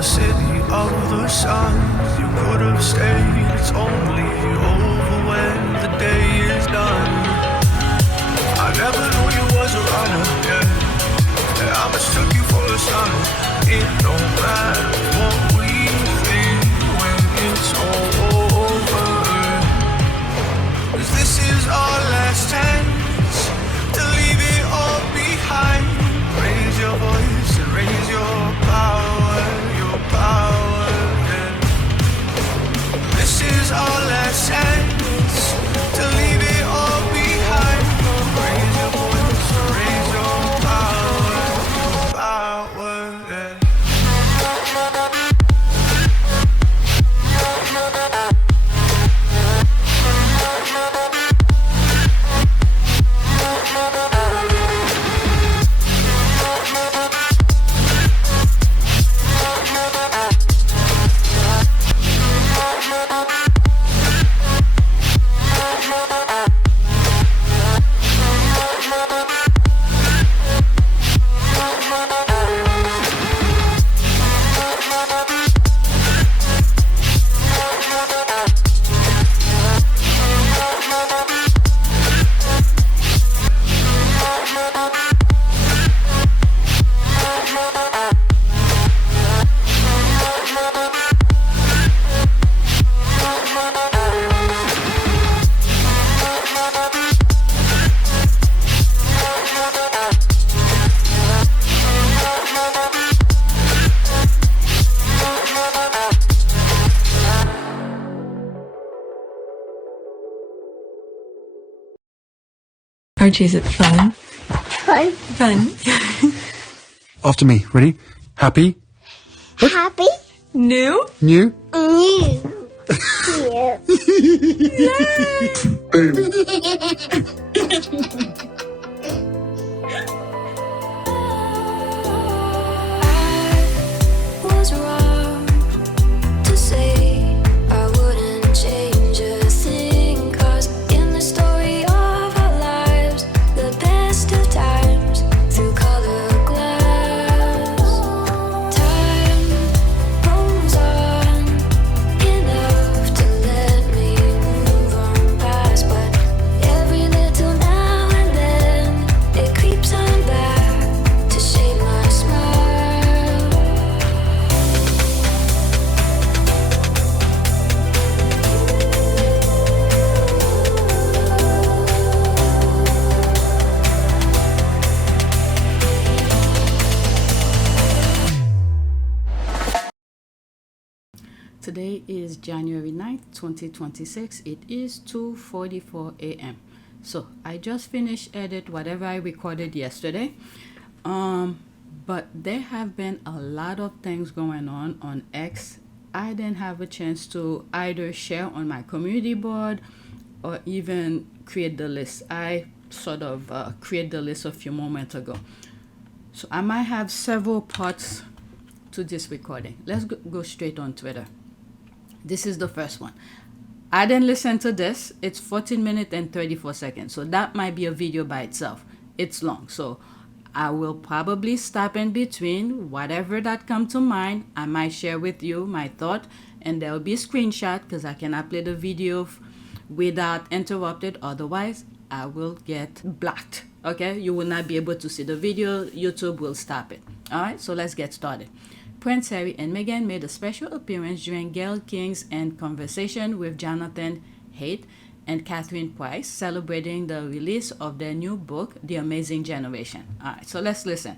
the city of the sun. You could have stayed, it's only over when the day is done. I never knew you was a runner, yeah. I mistook you for a son. It don't matter what we think when it's all over. 'Cause this is our last chance to leave it all behind. Raise your voice and raise your power, yeah. This is our last chance to leave it all behind. Raise your voice and raise your power, yeah. Archie, is it fun? Fun. Fun. After me. Ready? Happy? Happy. New? New? New. Was wrong to say I wouldn't change a thing, 'cause in the story of our lives, the best of times through color glass, time moves on enough to let me move on past, but every little now and then it creeps on back to shape my smile. Today is January 9th, 2026. It is 2:44 a.m. So I just finished edit whatever I recorded yesterday. But there have been a lot of things going on X. I didn't have a chance to either share on my community board or even create the list. I sort of created the list a few moments ago. So I might have several parts to this recording. Let's go straight on Twitter. This is the first one. I didn't listen to this. It's 14 minutes and 34 seconds. So that might be a video by itself. It's long. So I will probably stop in between. Whatever that comes to mind, I might share with you my thought. And there will be a screenshot because I cannot play the video without interrupted. Otherwise, I will get blocked. Okay? You will not be able to see the video. YouTube will stop it. All right? So let's get started. Prince Harry and Meghan made a special appearance during Gayle King's and conversation with Jonathan Haidt and Catherine Price, celebrating the release of their new book, The Amazing Generation. All right, so let's listen.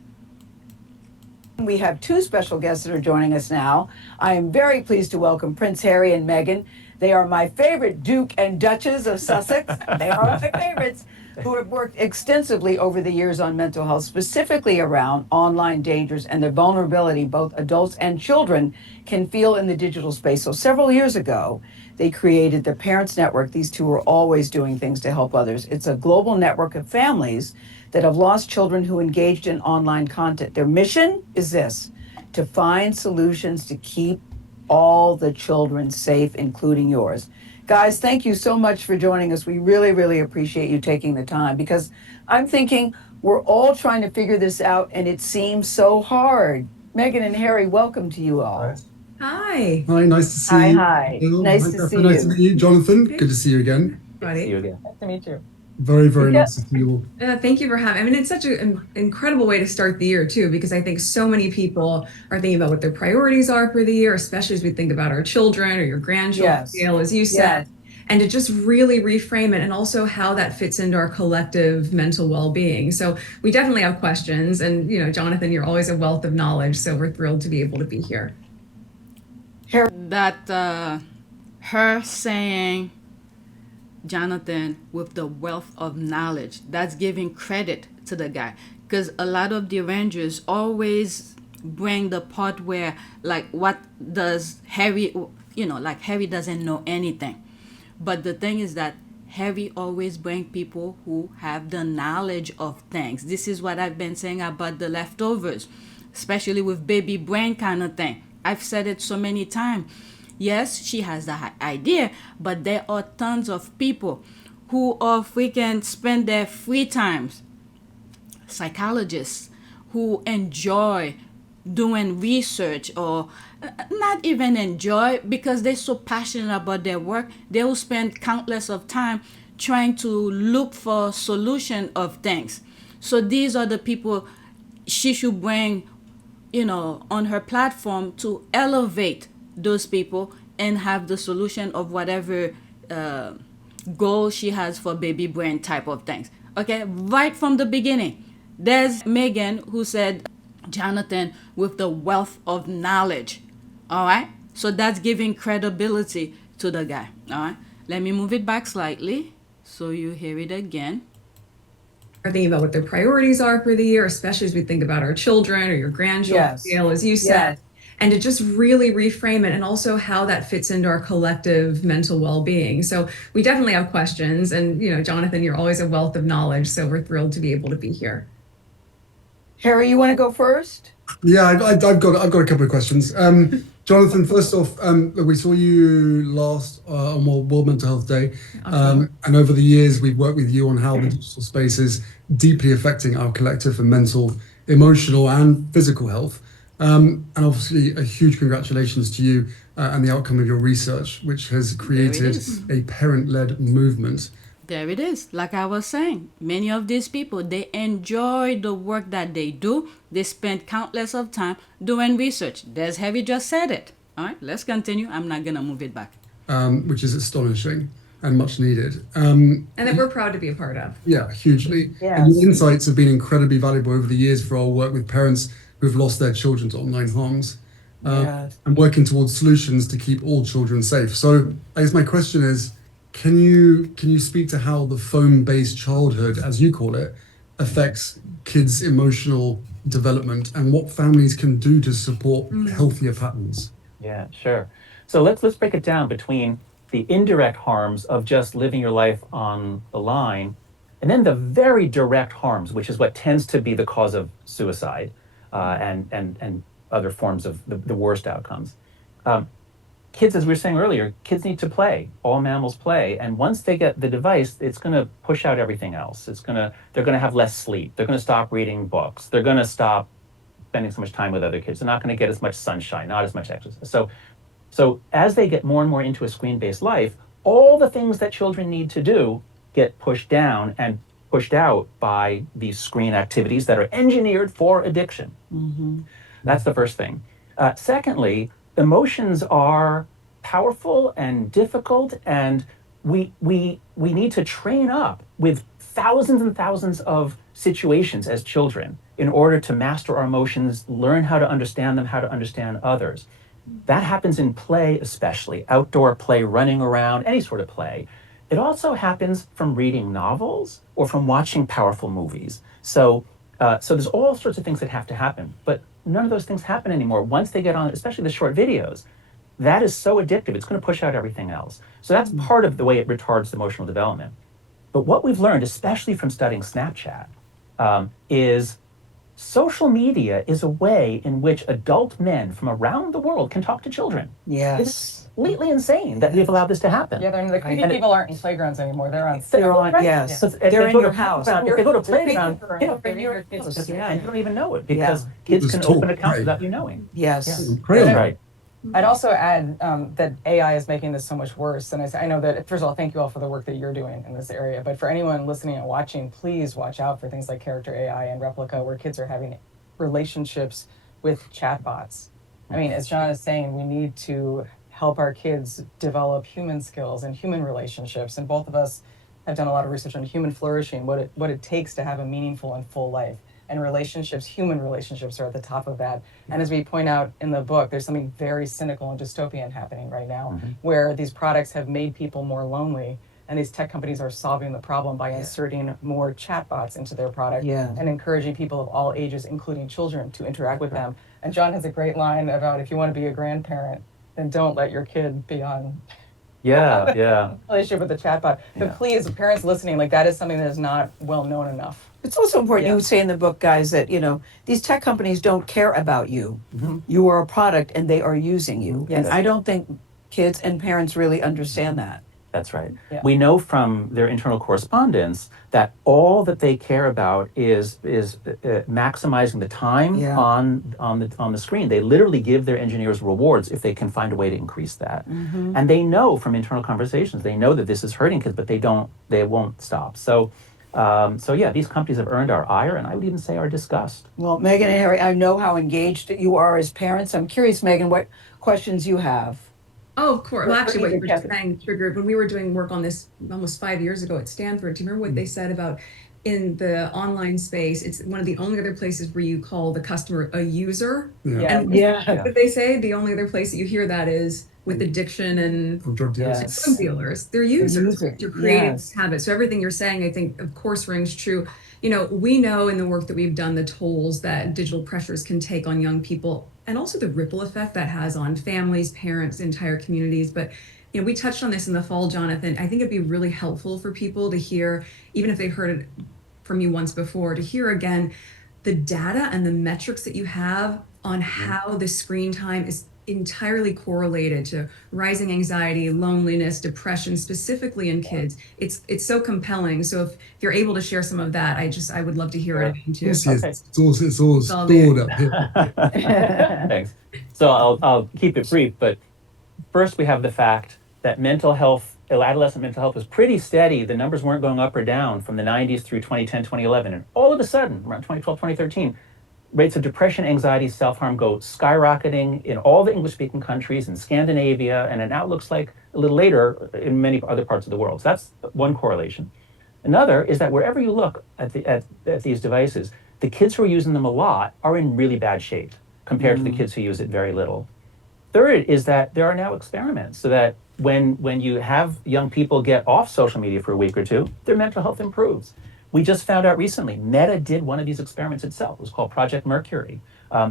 We have two special guests that are joining us now. I am very pleased to welcome Prince Harry and Meghan. They are my favorite Duke and Duchess of Sussex. They are my favorites, who have worked extensively over the years on mental health, specifically around online dangers and the vulnerability both adults and children can feel in the digital space. So several years ago, they created the Parents Network. These two are always doing things to help others. It's a global network of families that have lost children who engaged in online content. Their mission is this: to find solutions to keep all the children safe, including yours. Guys, thank you so much for joining us. We really, really appreciate you taking the time, because I'm thinking we're all trying to figure this out and it seems so hard. Meghan and Harry, welcome to you all. Hi. Hi, nice to see Hi, you. hi. Gayle. Nice Hi, to Catherine. see Nice to you. meet you. Jonathan, good to see you again. Buddy. you again. Nice to meet you. Very, very Yeah. nice to see you all. Thank you for having. I mean, it's such an incredible way to start the year too, because I think so many people are thinking about what their priorities are for the year, especially as we think about our children or your grandchildren, Yes. Gayle, as you said, and to just really reframe it, and also how that fits into our collective mental well-being. So we definitely have questions, and Jonathan, you're always a wealth of knowledge, so we're thrilled to be able to be here. That her saying, Jonathan, with the wealth of knowledge, that's giving credit to the guy, because a lot of the Avengers always bring the part where, like, what does Harry, like Harry doesn't know anything. But the thing is that Harry always bring people who have the knowledge of things. This is what I've been saying about the leftovers, especially with baby brain kind of thing. I've said it so many times. Yes, she has the idea, but there are tons of people who are freaking spend their free times, psychologists who enjoy doing research, or not even enjoy, because they're so passionate about their work. They will spend countless of time trying to look for solution of things. So these are the people she should bring, on her platform to elevate those people and have the solution of whatever goal she has for baby brain type of things. Okay, right from the beginning, there's Meghan who said, Jonathan, with the wealth of knowledge. All right, so that's giving credibility to the guy. All right, let me move it back slightly so you hear it again. Are thinking about what their priorities are for the year, especially as we think about our children or your grandchildren, Gayle, as you said, and to just really reframe it, and also how that fits into our collective mental well-being. So we definitely have questions, and Jonathan, you're always a wealth of knowledge, so we're thrilled to be able to be here. Harry, you want to go first? Yeah, I've got a couple of questions. Jonathan, first off, we saw you last on World Mental Health Day, and over the years we've worked with you on how the digital space is deeply affecting our collective and mental, emotional, and physical health. And obviously, a huge congratulations to you and the outcome of your research, which has created a parent-led movement. There it is. Like I was saying, many of these people, they enjoy the work that they do. They spend countless of time doing research. There's Harry just said it. All right, let's continue. I'm not going to move it back. Which is astonishing and much needed. And that we're proud to be a part of. Yeah, hugely. Yes. And your insights have been incredibly valuable over the years for our work with parents who've lost their children to online harms, and working towards solutions to keep all children safe. So I guess my question is, can you speak to how the phone-based childhood, as you call it, affects kids' emotional development, and what families can do to support healthier patterns? Yeah, sure. So let's break it down between the indirect harms of just living your life on the line, and then the very direct harms, which is what tends to be the cause of suicide and other forms of the worst outcomes. Kids, as we were saying earlier, kids need to play. All mammals play, and once they get the device, it's going to push out everything else. They're going to have less sleep. They're going to stop reading books. They're going to stop spending so much time with other kids. They're not going to get as much sunshine, not as much exercise. So as they get more and more into a screen-based life, all the things that children need to do get pushed down and pushed out by these screen activities that are engineered for addiction. That's the first thing. Secondly, emotions are powerful and difficult, and we need to train up with thousands and thousands of situations as children in order to master our emotions, learn how to understand them, how to understand others. That happens in play, especially outdoor play, running around, any sort of play. It also happens from reading novels or from watching powerful movies. So there's all sorts of things that have to happen, but none of those things happen anymore. Once they get on, especially the short videos, that is so addictive, it's going to push out everything else. So that's part of the way it retards emotional development. But what we've learned, especially from studying Snapchat, is social media is a way in which adult men from around the world can talk to children. Yes. completely insane that we've allowed this to happen. Yeah, the creepy people aren't in playgrounds anymore. They're on. They're on, yes. So if They're they in go your to house. playground, if they go to playground, They're in your house. yeah, and you don't even know it because Yeah. kids Just can talk, open accounts right. without you knowing. Yes. Crazy. Right. I'd also add that AI is making this so much worse. And I know that, first of all, thank you all for the work that you're doing in this area. But for anyone listening and watching, please watch out for things like character AI and replica, where kids are having relationships with chatbots. I mean, as John is saying, we need to help our kids develop human skills and human relationships. And both of us have done a lot of research on human flourishing, what it takes to have a meaningful and full life. And relationships, human relationships, are at the top of that. And as we point out in the book, there's something very cynical and dystopian happening right now, where these products have made people more lonely, and these tech companies are solving the problem by inserting more chatbots into their product and encouraging people of all ages, including children, to interact with them. And John has a great line about, if you want to be a grandparent, then don't let your kid be on relationship with the chatbot. But please, parents listening, like, that is something that is not well known enough. It's also important, you say in the book, guys, that, these tech companies don't care about you. You are a product and they are using you. Yes. And I don't think kids and parents really understand that. That's right. Yeah. We know from their internal correspondence that all that they care about is maximizing the time on the screen. They literally give their engineers rewards if they can find a way to increase that. And they know from internal conversations, they know that this is hurting kids, but they won't stop. So yeah, these companies have earned our ire, and I would even say our disgust. Well, Meghan and Harry, I know how engaged you are as parents. I'm curious, Meghan, what questions you have. Oh, of course. Well, actually, what you were just Catherine. saying triggered when we were doing work on this almost 5 years ago at Stanford. Do you remember what they said about in the online space? It's one of the only other places where you call the customer a user. And what they say, the only other place that you hear that is with addiction and Drug dealers. drug dealers. They're users. You're creating habits. So everything you're saying, I think, of course, rings true. We know in the work that we've done the tolls that digital pressures can take on young people, and also the ripple effect that has on families, parents, entire communities. But we touched on this in the fall, Jonathan. I think it'd be really helpful for people to hear, even if they heard it from you once before, to hear again the data and the metrics that you have on how the screen time is entirely correlated to rising anxiety, loneliness, depression, specifically in kids. It's so compelling. So if you're able to share some of that, I would love to hear it too. Yes, it's all stored up here. Thanks. So I'll keep it brief, but first we have the fact that mental health, adolescent mental health, was pretty steady. The numbers weren't going up or down from the 90s through 2010, 2011. And all of a sudden, around 2012, 2013, rates of depression, anxiety, self-harm go skyrocketing in all the English-speaking countries, in Scandinavia, and it now looks like a little later in many other parts of the world. So that's one correlation. Another is that wherever you look at these devices, the kids who are using them a lot are in really bad shape compared to the kids who use it very little. Third is that there are now experiments so that when you have young people get off social media for a week or two, their mental health improves. We just found out recently, Meta did one of these experiments itself. It was called Project Mercury.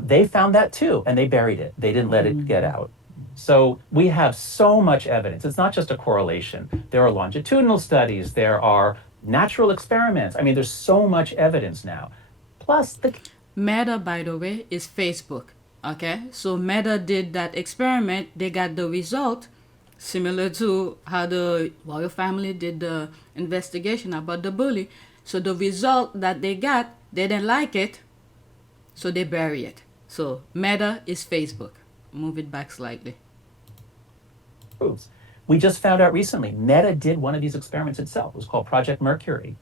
They found that too, and they buried it. They didn't let it get out. So we have so much evidence. It's not just a correlation. There are longitudinal studies. There are natural experiments. I mean, there's so much evidence now. Plus, Meta, by the way, is Facebook. Okay, so Meta did that experiment. They got the result similar to how the royal family did the investigation about the bully. So the result that they got, they didn't like it, so they bury it. So Meta is Facebook. Move it back slightly. We just found out recently, Meta did one of these experiments itself. It was called Project Mercury.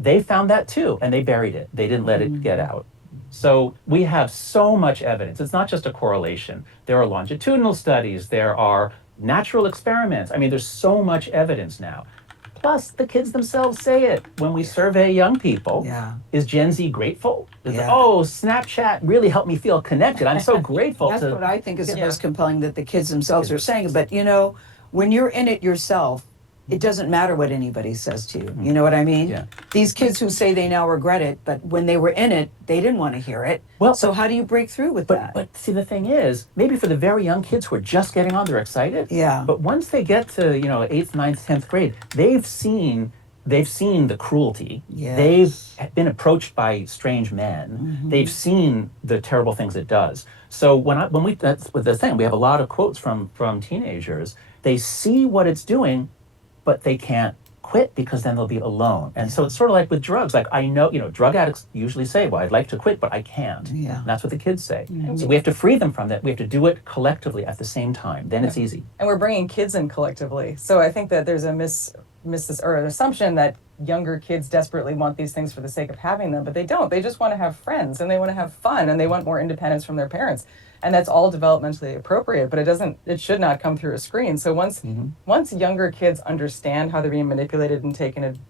They found that too, and they buried it. They didn't let it get out. So we have so much evidence. It's not just a correlation. There are longitudinal studies. There are natural experiments. I mean, there's so much evidence now. Plus, the kids themselves say it. When we survey young people, is Gen Z grateful? Oh, Snapchat really helped me feel connected. I'm so grateful. That's what I think is the most compelling, that the kids themselves are saying. But, when you're in it yourself, it doesn't matter what anybody says to you. You know what I mean? Yeah. These kids who say they now regret it, but when they were in it, they didn't want to hear it. Well, so how do you break through with that? But see, the thing is, maybe for the very young kids who are just getting on, they're excited. Yeah. But once they get to, 8th, 9th, 10th grade, they've seen they've seen the cruelty. Yes. They've been approached by strange men. They've seen the terrible things it does. So that's what they're saying. We have a lot of quotes from teenagers. They see what it's doing, but they can't quit because then they'll be alone. And so it's sort of like with drugs. Like I know, drug addicts usually say, well, I'd like to quit, but I can't. Yeah. And that's what the kids say. So we have to free them from that. We have to do it collectively at the same time. Then it's easy. And we're bringing kids in collectively. So I think that there's an assumption that younger kids desperately want these things for the sake of having them, but they don't. They just want to have friends and they want to have fun and they want more independence from their parents. And that's all developmentally appropriate, but it should not come through a screen. So once younger kids understand how they're being manipulated and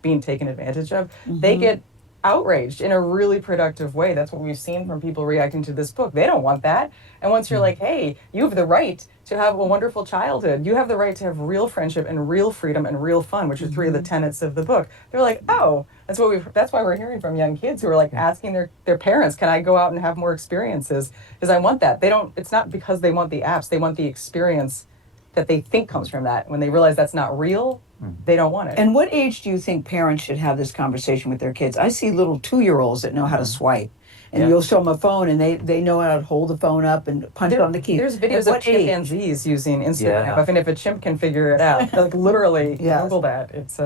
being taken advantage of, they get outraged in a really productive way. That's what we've seen from people reacting to this book. They don't want that. And once you're like, hey, you have the right to have a wonderful childhood. You have the right to have real friendship and real freedom and real fun, which are three of the tenets of the book. They're like, oh, that's why we're hearing from young kids who are like asking their parents, can I go out and have more experiences? Because I want that. It's not because they want the apps, they want the experience that they think comes from that. When they realize that's not real, they don't want it. And what age do you think parents should have this conversation with their kids? I see little 2-year-olds that know how to swipe. And you'll show them a phone and they know how to hold the phone up and punch it on the key. There's videos of chimpanzees using Instagram. And if a chimp can figure it out, like literally Google that. It's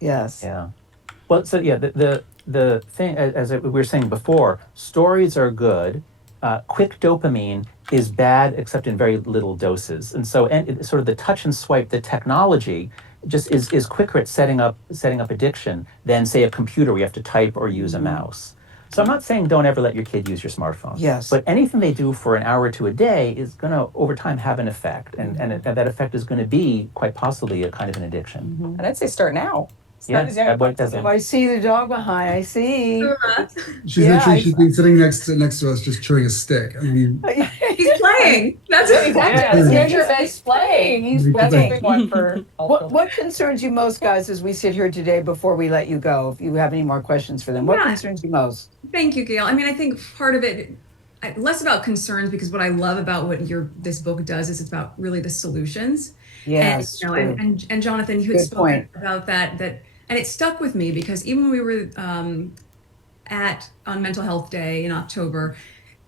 Yes. Yeah. Well, so the thing, as we were saying before, stories are good. Quick dopamine is bad except in very little doses. And so sort of the touch and swipe, the technology just is quicker at setting up addiction than, say, a computer where you have to type or use a mouse. So I'm not saying don't ever let your kid use your smartphone. Yes. But anything they do for an hour or two a day is going to, over time, have an effect. And that effect is going to be, quite possibly, a kind of an addiction. And I'd say start now. I see the dog behind. I see. She's been sitting next to us, just chewing a stick. I mean, He's playing. That's He's playing. That's a big one for. What concerns you most, guys, as we sit here today before we let you go? If you have any more questions for them, what concerns you most? Thank you, Gayle. I mean, I think part of it, less about concerns, because what I love about what this book does is it's about really the solutions. Yes. And Jonathan, you had spoken about that. And it stuck with me because even when we were on Mental Health Day in October,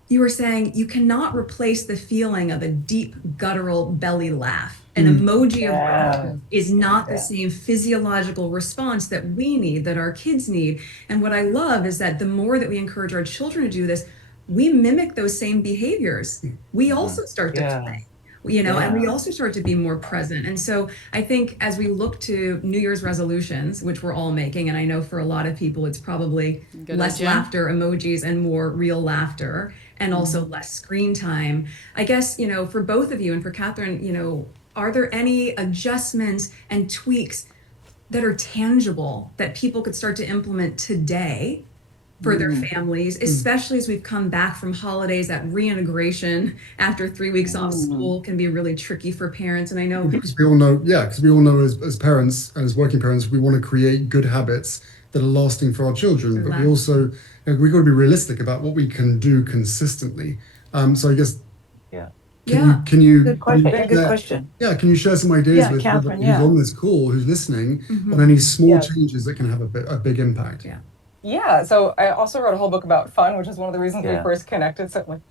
you were saying you cannot replace the feeling of a deep guttural belly laugh. An emoji of laughter is not the same physiological response that we need, that our kids need. And what I love is that the more that we encourage our children to do this, we mimic those same behaviors. We also start to play. And we also start to be more present. And so I think as we look to New Year's resolutions, which we're all making, and I know for a lot of people, it's probably less laughter emojis and more real laughter, and also less screen time. I guess, for both of you and for Catherine, are there any adjustments and tweaks that are tangible that people could start to implement today for their families, especially as we've come back from holidays? That reintegration after 3 weeks off school can be really tricky for parents. And I know because we all know as parents and as working parents, we want to create good habits that are lasting for our children. But we also, we've got to be realistic about what we can do consistently. So I guess, Can you good question? Good question. Yeah, can you share some ideas with Catherine, who's on this call, who's listening, on any small changes that can have a big impact? Yeah, so I also wrote a whole book about fun, which is one of the reasons we first connected. So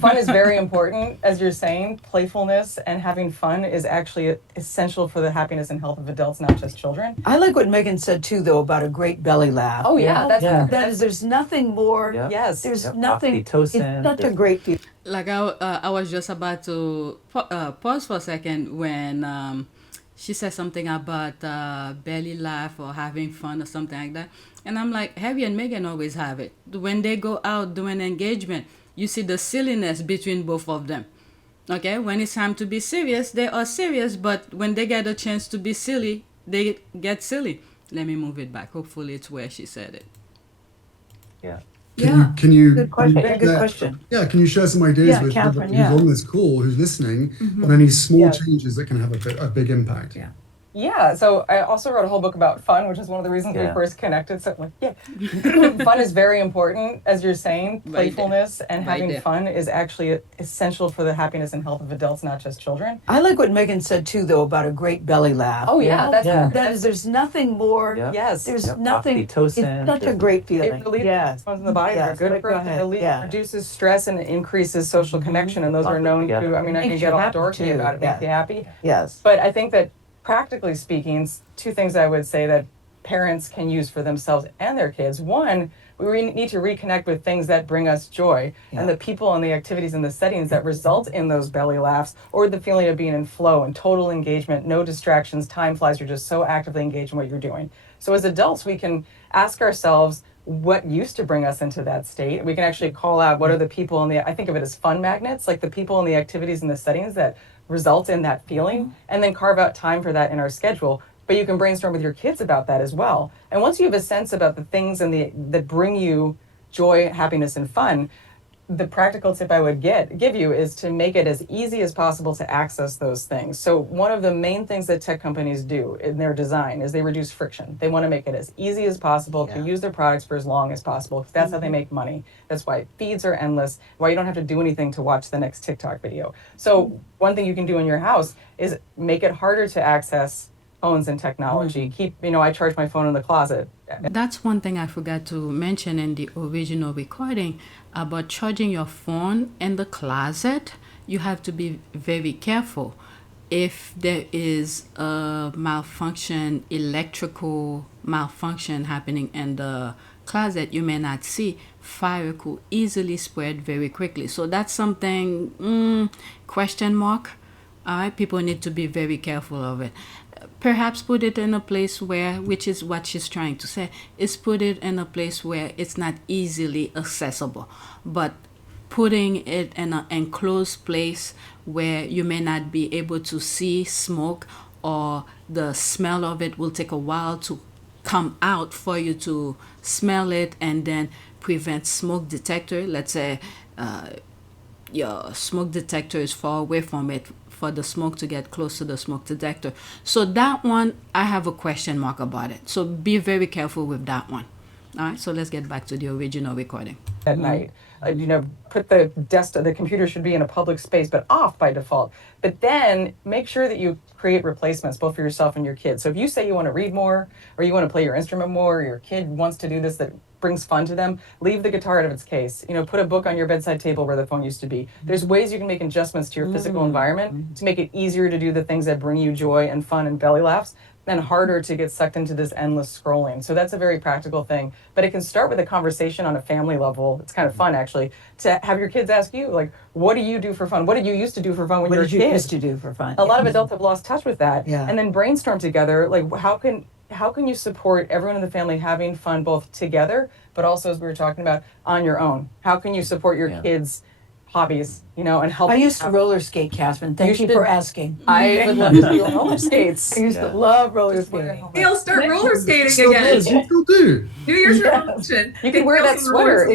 fun is very important. As you're saying, playfulness and having fun is actually essential for the happiness and health of adults, not just children. I like what Meghan said too, though, about a great belly laugh. Oh yeah, there's nothing more. Yes, there's nothing. It's such a great feeling. Like I was just about to pause for a second when she said something about belly laugh or having fun or something like that. And I'm like, Harry and Meghan always have it. When they go out doing engagement, you see the silliness between both of them. Okay, when it's time to be serious, they are serious. But when they get a chance to be silly, they get silly. Let me move it back. Hopefully it's where she said it. Can you good question? Very good question. Yeah, can you share some ideas with Catherine, who's on this call, who's listening, on any small changes that can have a big impact? Yeah, so I also wrote a whole book about fun, which is one of the reasons we first connected. So, like, fun is very important, as you're saying. Playfulness and having fun is actually essential for the happiness and health of adults, not just children. I like what Meghan said too, though, about a great belly laugh. Oh yeah, There's nothing more. Yes, There's nothing. Oxytocin. It's such a great feeling. It relieves hormones in the body that are good for us. It reduces stress and increases social connection, and those are known to. I mean, I can get all dorky about it. Makes you happy. Yes. But I think that, practically speaking, two things I would say that parents can use for themselves and their kids. One, we need to reconnect with things that bring us joy and the people and the activities and the settings that result in those belly laughs, or the feeling of being in flow and total engagement, no distractions, time flies, you're just so actively engaged in what you're doing. So as adults, we can ask ourselves what used to bring us into that state. We can actually call out what are the people and I think of it as fun magnets, like the people and the activities and the settings that result in that feeling, and then carve out time for that in our schedule. But you can brainstorm with your kids about that as well. And once you have a sense about the things that bring you joy, happiness, and fun, the practical tip I would give you is to make it as easy as possible to access those things. So one of the main things that tech companies do in their design is they reduce friction. They want to make it as easy as possible to use their products for as long as possible, because that's how they make money. That's why feeds are endless, why you don't have to do anything to watch the next TikTok video. So one thing you can do in your house is make it harder to access phones and technology. I charge my phone in the closet. That's one thing I forgot to mention in the original recording about charging your phone in the closet. You have to be very careful. If there is a malfunction, electrical malfunction happening in the closet you may not see, fire could easily spread very quickly. So that's something, question mark. All right, people need to be very careful of it. Perhaps put it in a place where, which is what she's trying to say, is put it in a place where it's not easily accessible. But putting it in an enclosed place where you may not be able to see smoke, or the smell of it will take a while to come out for you to smell it, and then prevent smoke detector. Let's say your smoke detector is far away from it, for the smoke to get close to the smoke detector. So that one, I have a question mark about it. So be very careful with that one. All right, so let's get back to the original recording. At night, put the computer should be in a public space, but off by default. But then make sure that you create replacements, both for yourself and your kids. So if you say you want to read more, or you want to play your instrument more, or your kid wants to do this that brings fun to them, leave the guitar out of its case. Put a book on your bedside table where the phone used to be. There's ways you can make adjustments to your physical environment to make it easier to do the things that bring you joy and fun and belly laughs, and harder to get sucked into this endless scrolling. So that's a very practical thing. But it can start with a conversation on a family level. It's kind of fun, actually, to have your kids ask you, like, what do you do for fun? What did you used to do for fun when you were a kid? What did you used to do for fun? A lot of adults have lost touch with that. Yeah. And then brainstorm together, like, how can you support everyone in the family having fun both together, but also, as we were talking about, on your own? How can you support your kids' hobbies, and help? I used to roller skate, Catherine. Thank you for asking. I would love to do roller skates. I used to love roller skating. They'll start roller skating again. You still do. New Year's resolution. You can wear that sweater.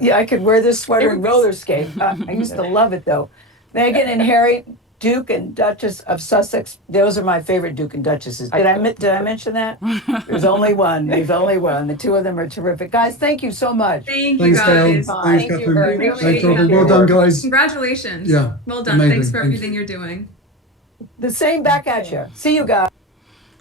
Yeah, I could wear this sweater and roller skate. I used to love it, though. Meghan and Harry, Duke and Duchess of Sussex. Those are my favorite Duke and Duchesses. Did I mention that? There's only one. There's only one. The two of them are terrific. Guys, thank you so much. Thank you, Thanks, Gayle. guys. Thanks, Thank you Catherine. very much. Thanks, Robin. Well done, guys. Congratulations. Yeah, Well done. amazing. Thanks for Thank everything you're doing. The same back at you. See you guys.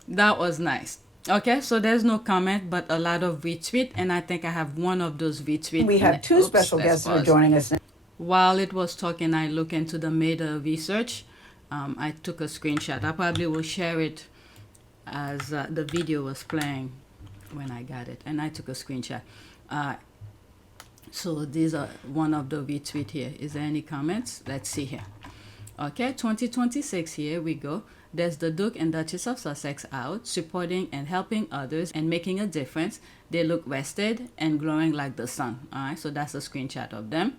That was nice. Okay, so there's no comment, but a lot of retweet, and I think I have one of those retweets. We have two special guests that are joining us now. While it was talking, I looked into the meta research. I took a screenshot. I probably will share it as the video was playing when I got it, and I took a screenshot. So these are one of the retweet here. Is there any comments? Let's see here. Okay, 2026, here we go. There's the Duke and Duchess of Sussex out, supporting and helping others and making a difference. They look rested and glowing like the sun. All right, so that's a screenshot of them.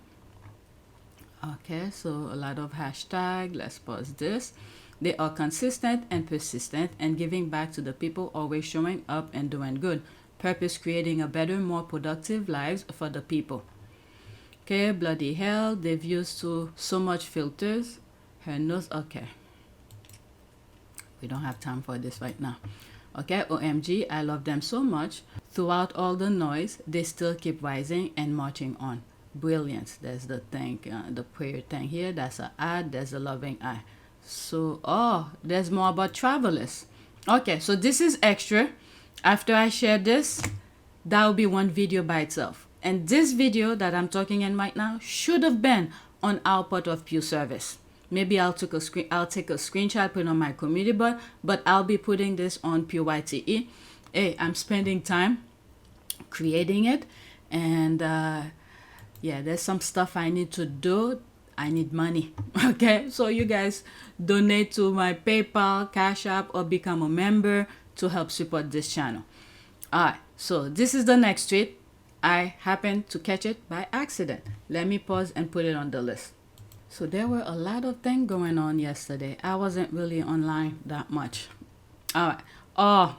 Okay, so a lot of hashtag. Let's pause this. They are consistent and persistent and giving back to the people, always showing up and doing good. Purpose, creating a better, more productive lives for the people. Okay, bloody hell, they've used so much filters. Her nose, okay. we don't have time for this right now. Okay, OMG, I love them so much. Throughout all the noise, they still keep rising and marching on. Brilliance. There's the thing, the prayer thing here. That's an ad. There's a loving eye. So, oh, there's more about Travalyst. Okay, so this is extra. After I share this, that will be one video by itself. And this video that I'm talking in right now should have been on our part of Pew service. Maybe I'll take a screenshot, put it on my community board, but I'll be putting this on PYTE. Hey, I'm spending time creating it, and yeah, there's some stuff I need to do. I need money. Okay, so you guys donate to my PayPal, Cash App, or become a member to help support this channel. All right, so this is the next tweet. I happened to catch it by accident. Let me pause and put it on the list. So there were a lot of things going on yesterday. I wasn't really online that much. All right. Oh,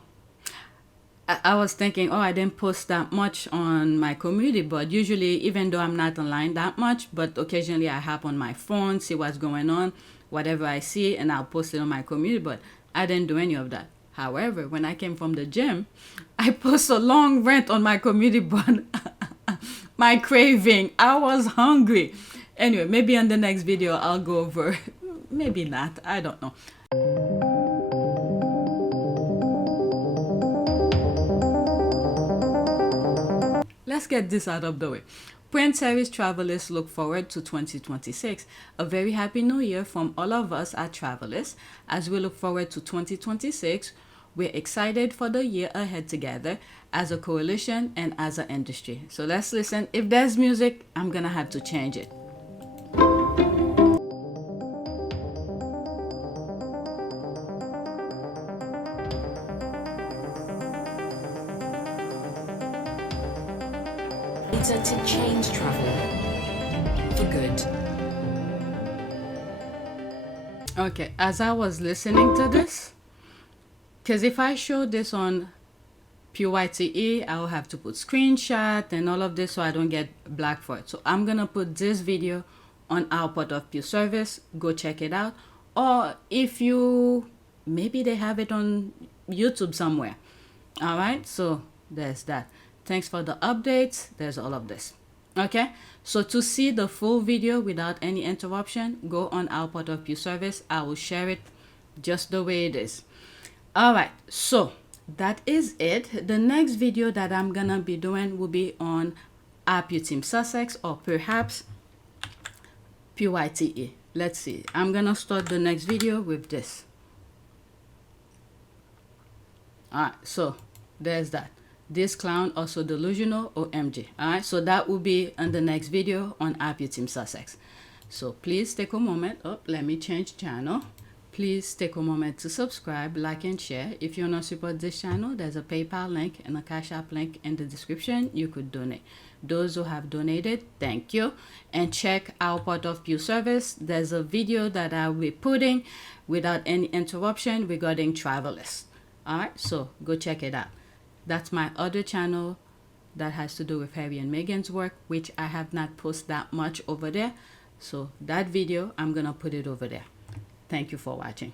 I was thinking, oh, I didn't post that much on my community, but usually, even though I'm not online that much, but occasionally I hop on my phone, see what's going on, whatever I see, and I'll post it on my community, but I didn't do any of that. However, when I came from the gym, I posted a long rant on my community board. My craving. I was hungry. Anyway, maybe on the next video I'll go over. Maybe not. I don't know. Let's get this out of the way. Prince Harry's Travalyst look forward to 2026. A very happy new year from all of us at Travalyst. As we look forward to 2026, we're excited for the year ahead together as a coalition and as an industry. So let's listen. If there's music, I'm gonna have to change it. To change travel for good. Okay, as I was listening to this, because if I show this on PYTE, I'll have to put screenshot and all of this so I don't get black for it. So I'm gonna put this video on our part of Pew service. Go check it out. Or if you, maybe they have it on YouTube somewhere. All right, so there's that. Thanks for the updates. There's all of this. Okay, so to see the full video without any interruption, go on our part of Pew service. I will share it just the way it is. All right, so that is it. The next video that I'm gonna be doing will be on OPPS Team Sussex, or perhaps PYTE. Let's see. I'm gonna start the next video with this. All right, so there's that. This clown also delusional, OMG. All right, so that will be on the next video on OPPS Team Sussex. So please take a moment. Oh, let me change channel. Please take a moment to subscribe, like, and share. If you want to support this channel, there's a PayPal link and a Cash App link in the description. You could donate. Those who have donated, thank you. And check our part of Pew service. There's a video that I'll be putting without any interruption regarding Travalyst. All right, so go check it out. That's my other channel that has to do with Harry and Meghan's work, which I have not posted that much over there. So that video, I'm going to put it over there. Thank you for watching.